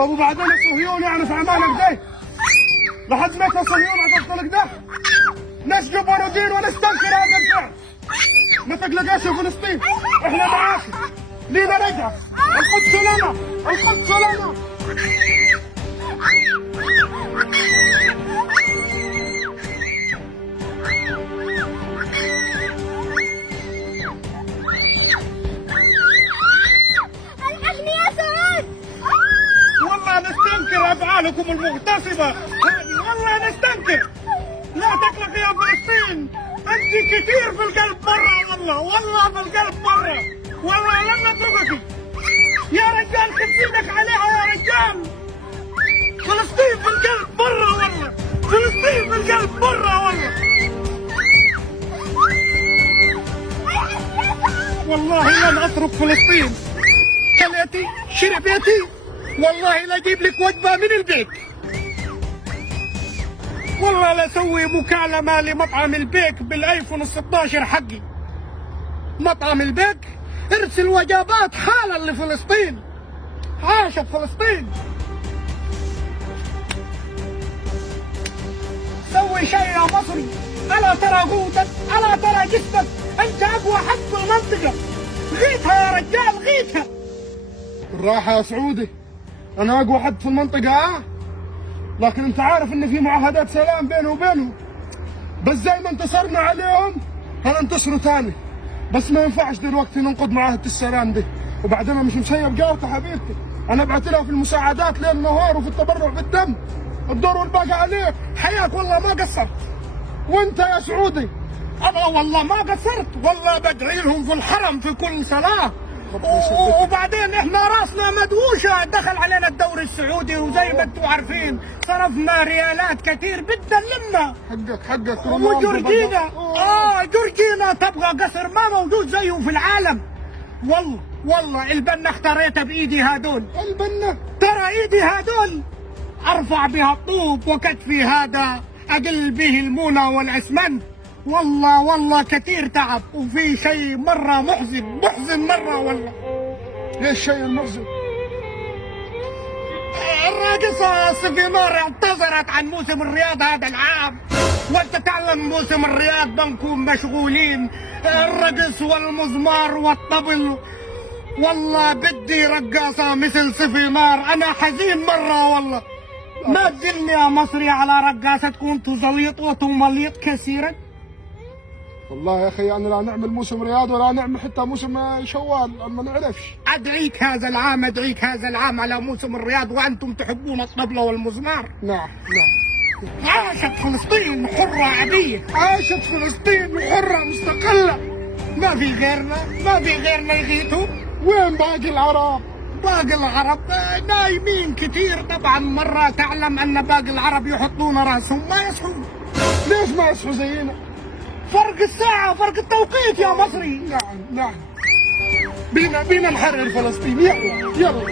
طب وبعدين الصهيون يعني في عمالك ده لحد متى الصهيون هتفضلك ده؟ ليش جبروا دين ونستنكر هذا الفعل؟ ما تقلقاش يا فلسطين، احنا معاك، لينا رجعة، القدس لنا، القدس لنا. الحقني يا سعود. والله نستنكر افعالكم المغتصبة هذه، والله نستنكر. لا تقلق يا فلسطين، انت كثير في القلب برا، والله في القلب برا، والله لن نتركك يا رجال، خفينك عليها يا رجال. فلسطين في القلب برا والله، فلسطين في القلب برا والله. والله لن اترك فلسطين، كليتي شربيتي، والله لا اجيب لك وجبة من البيت، والله لا اسوي مكالمة لمطعم البيك بالايفون 16 حقي. مطعم البيك ارسل وجبات حالا لفلسطين، عاشت فلسطين. سوي شيء يا مصري، الا ترى قوتك، الا ترى جسمك، انت اقوى حد في المنطقة، غيتها يا رجال غيتها. بالراحة يا سعودي، انا اقوى حد في المنطقة لكن انت عارف ان في معاهدات سلام بيني وبينهم، بس زي ما انتصرنا عليهم هننتصروا تاني، بس ما ينفعش دلوقتي ننقض معاهدة السلام دي. وبعدين انا مش مسيب جارتي حبيبتي، انا بعت لها في المساعدات ليل نهار وفي التبرع بالدم، الدور والباقي عليك، حياك والله ما قصرت. وانت يا سعودي انا والله ما قصرت، والله بدعي لهم في الحرم في كل صلاة. وبعدين احنا راسنا مدوشة، دخل علينا الدوري السعودي وزي ما انتم عارفين صرفنا ريالات كثير بدنا نلمها. حقك وجورجينا جورجينا تبغى قصر ما موجود زيه في العالم. والله البنة اختاريتها بايدي هذول، البنة ترى ايدي هذول ارفع بها الطوب وكتفي هذا اقل به المونة والاسمنت. والله كثير تعب، وفي شيء مرة محزن مرة والله. ايش الشيء المحزن؟ الراقصة صفي مار اعتذرت عن موسم الرياض هذا العام، وانت تعلم موسم الرياض بنكون مشغولين، الرقص والمزمار والطبل. والله بدي رقاصة مثل صفي مار، انا حزين مرة والله. ما تدلني يا مصري على رقاصة تكون تزليط ومليط كثيرا. والله يا اخي يعني لا نعمل موسم رياض ولا نعمل حتى موسم شوال، ما نعرفش. ادعيك هذا العام على موسم الرياض وانتم تحبون الطبلة والمزمار. نعم. عاشت فلسطين حرة أبية، عاشت فلسطين حرة مستقلة، ما في غيرنا يغيثوا. وين باقي العرب؟ باقي العرب نايمين كثير طبعا. مرة تعلم ان باقي العرب يحطون راسهم ما يصحون. ليش ما يصحوا زينا؟ فرق الساعة، فرق التوقيت يا مصري. نعم بينا نحرر فلسطين، يلا.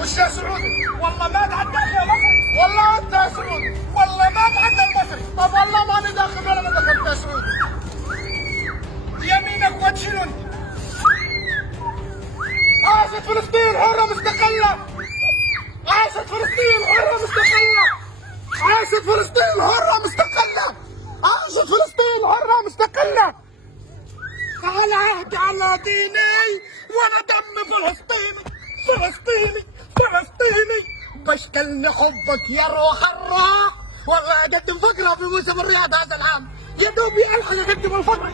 وش يا سعودي؟ والله ما تعدى يا مصري، والله انت يا سعودي، والله ما تعدى المصري. طب والله ماني داخل ولا ما دخلت يا سعودي، يمينك وتشيلون. عاشت فلسطين حرة مستقلة، عاشت فلسطين حرة مستقلة، عاشت فلسطين حرة مستقلة، عاشت فلسطين حرة مستقلة. على عهد على ديني وانا دم فلسطيني بشكلني حبك يا روح الروح. والله اقدم فقرة في موسم الرياض هذا العام، يا دوبي الحق اقدم الفقرة.